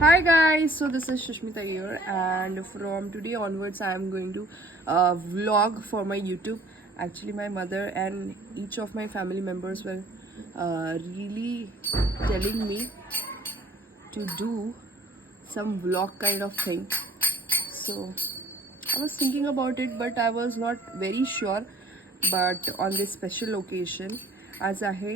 Hi guys, so this is Shushmita here, and from today onwards, I am going to vlog for my YouTube. Actually, my mother and each of my family members were really telling me to do some vlog kind of thing. So I was thinking about it, but I was not very sure. But on this special occasion, आज आहे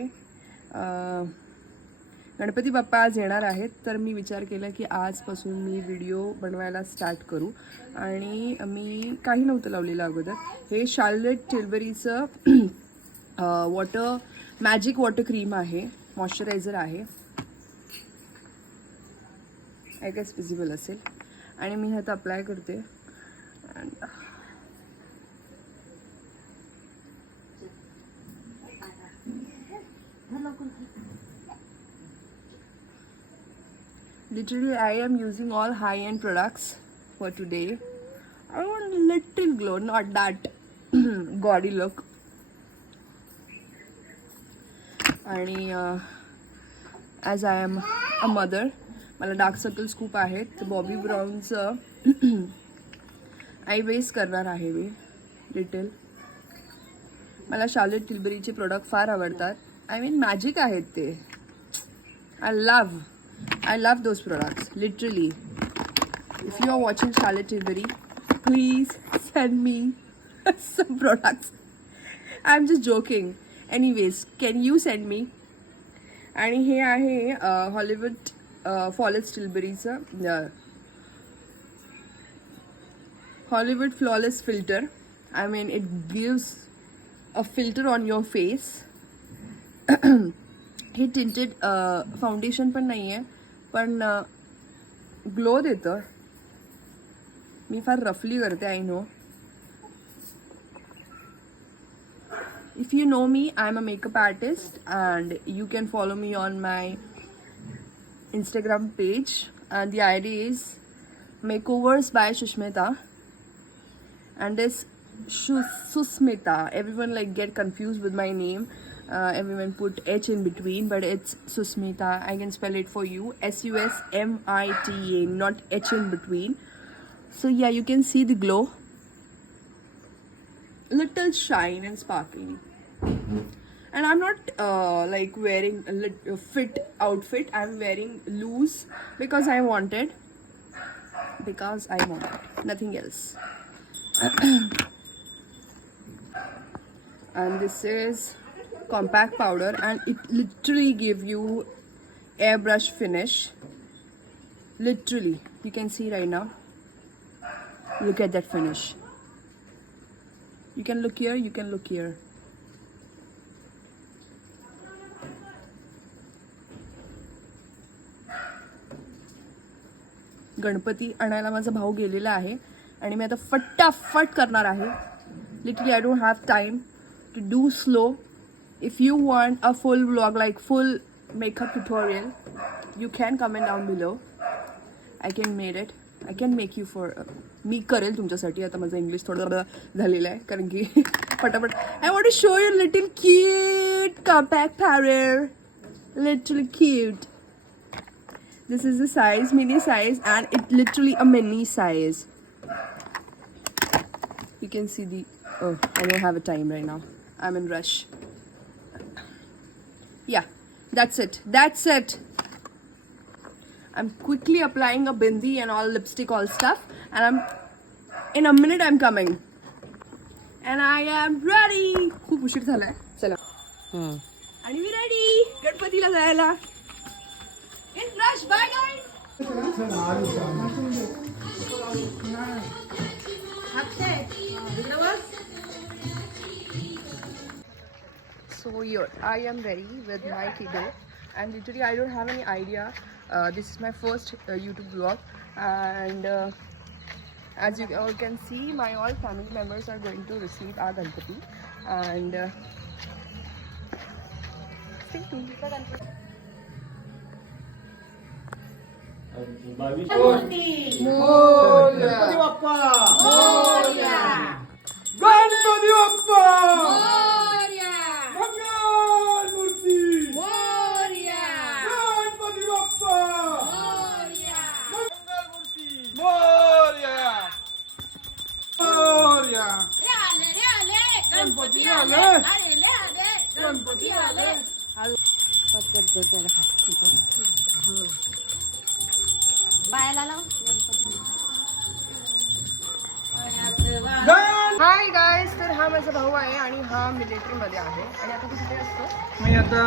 गणपती बाप्पा आज येणार आहेत, तर मी विचार केला की आजपासून मी व्हिडिओ बनवायला स्टार्ट करू. आणि मी काही नव्हतं लावलेलं अगोदर. हे शार्लेट टिल्बरीचं मॅजिक वॉटर क्रीम आहे, मॉइश्चरायझर आहे, आय गेस विजिबल असेल. आणि मी हे आता अप्लाय करते. And literally I am using all high-end products for today. I want a little glow, not that gaudy look. आणि as I am a mother, मला dark circles खूप आहेत, तर बॉबी ब्राऊनचं आय बेस करणार आहे मी लिटल. मला शार्लेट टिल्बरीचे प्रोडक्ट फार आवडतात. आय मीन मॅजिक आहेत ते. I love those products, literally. If you are watching Charlotte Tilbury, please send me some products. I'm just joking. Anyways, can you send me? आणि हे आहे हॉलिवूड फ्लॉलेस टिल्बरीचं Hollywood flawless filter. I mean, it gives a filter on your face. हे tinted foundation पण नाही आहे, पण glow देतं. मी फार रफली करते, I know. If you know me, I am a makeup artist and you can follow me on my Instagram page, and the idea is makeovers by Shushmita. And this Susmita, everyone like get confused with my name. Everyone put H in between, but it's Susmita. I can spell it for you, Susmita, not H in between. So yeah, you can see the glow, little shine and sparkling. And I'm not like wearing a fit outfit. I'm wearing loose because I wanted, nothing else. And this is compact powder, and it literally give you airbrush finish. Literally, you can see right now. Look at that finish. You can look here, you can look here. Ganpati आणायला माझा भाऊ गेलेला आहे आणि मी आता फटाफट करणार आहे. Literally I don't have time to do slow. If you want a full vlog, like full makeup tutorial, you can comment down below. I can make you for मी करेल तुमच्यासाठी. आता माझं इंग्लिश थोडं झालेलं आहे कारण की फटाफट. I want to show you a little cute compact powder, literally cute. This is the size, mini size, and it literally a mini size. You can see the I don't have a time right now. I'm in rush. Yeah, that's it. I'm quickly applying a bindi and all lipstick, all stuff, and in a minute I'm coming. And I am ready. खूप उशीर झालाय. चला. आणि मी ready गणपतीला जायला. In rush, bye guys. So here I am ready with my kiddo, and literally I don't have any idea. This is my first YouTube vlog, and as you all can see, my all family members are going to receive our Ganpati, and stay tuned. Ganpati Bappa Ganpati Bappa मंगल मूर्ती Ganpati Bappa hi guys, तर हा माझा भाऊ आहे आणि हा military मध्ये आहे. आणि आता तू कुठे असतो? मी आता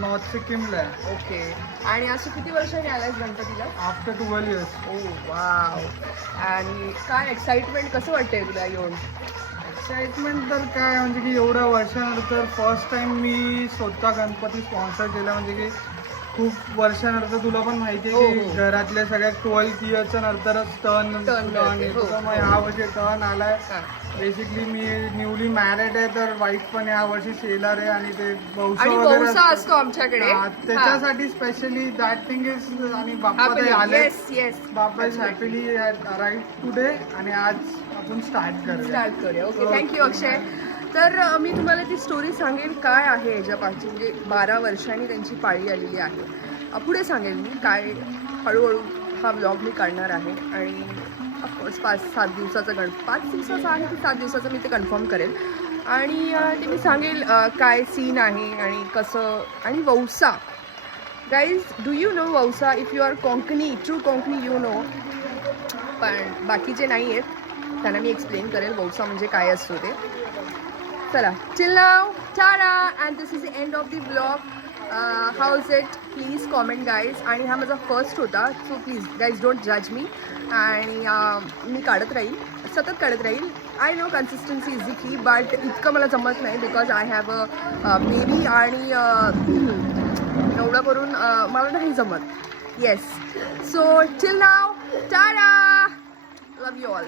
नॉर्थ सिक्कीमला आहे. ओके. आणि असं किती वर्षांनी आलायस गणपतीला? After 12 years. ओ वाव. आणि काय एक्साइटमेंट, कसं वाटतंय तुला येऊन? एक्साइटमेंट तर काय म्हणजे की एवढ्या वर्षानंतर फर्स्ट टाइम मी स्वतः गणपती स्पॉन्सर केला. म्हणजे की खूप वर्षानंतर तुला पण माहिती आहे की हो, हो. घरातल्या सगळ्या 12 yearsच्या नंतरच टर्न मिळते, येतो. हो. तर मग ह्या वर्षी टर्न आलाय. हा. बेसिकली मी न्यूली मॅरिड आहे, तर वाईफ पण ह्या वर्षी सेलर आहे आणि ते वौसा आणि वगैरे वौसा असतं. असतो आमच्याकडे. हा, त्याच्यासाठी स्पेशली दॅट थिंग इज. आणि बाप्पा ते आले. Yes yes. Bappa is happily arrive today आणि आज आपण स्टार्ट करूया. स्टार्ट करूया. ओके, थँक्यू अक्षय. तर मी तुम्हाला ती स्टोरी सांगेन काय आहे याच्यापासून. म्हणजे 12 वर्षांनी त्यांची पाळी आलेली आहे. पुढे सांगेन मी काय. हळूहळू हा ब्लॉग मी काढणार आहे. आणि ऑफकोर्स 5-7 दिवसाचा 5 दिवसाचा आहे की 7 दिवसाचं मी ते कन्फर्म करेल. आणि ते मी सांगेल काय सीन आहे आणि कसं. आणि वौसा गाईज, डू यू नो वौसा? If you are Konkani, true Konkani, you know. पण बाकीचे नाही आहेत, त्यांना मी एक्सप्लेन करेल वौसा म्हणजे काय असतो ते. चला, till now Tata. And this is the end of the blog. How is it? Please comment guys. आणि हा माझा फर्स्ट होता, सो प्लीज गाईज डोंट जज मी. आणि मी काढत राहील, सतत काढत राहील. I know consistency is the key, but इतकं मला जमत नाही because I have a baby. आणि एवढं करून मला नाही जमत. Yes, so till now Tata. Love you all.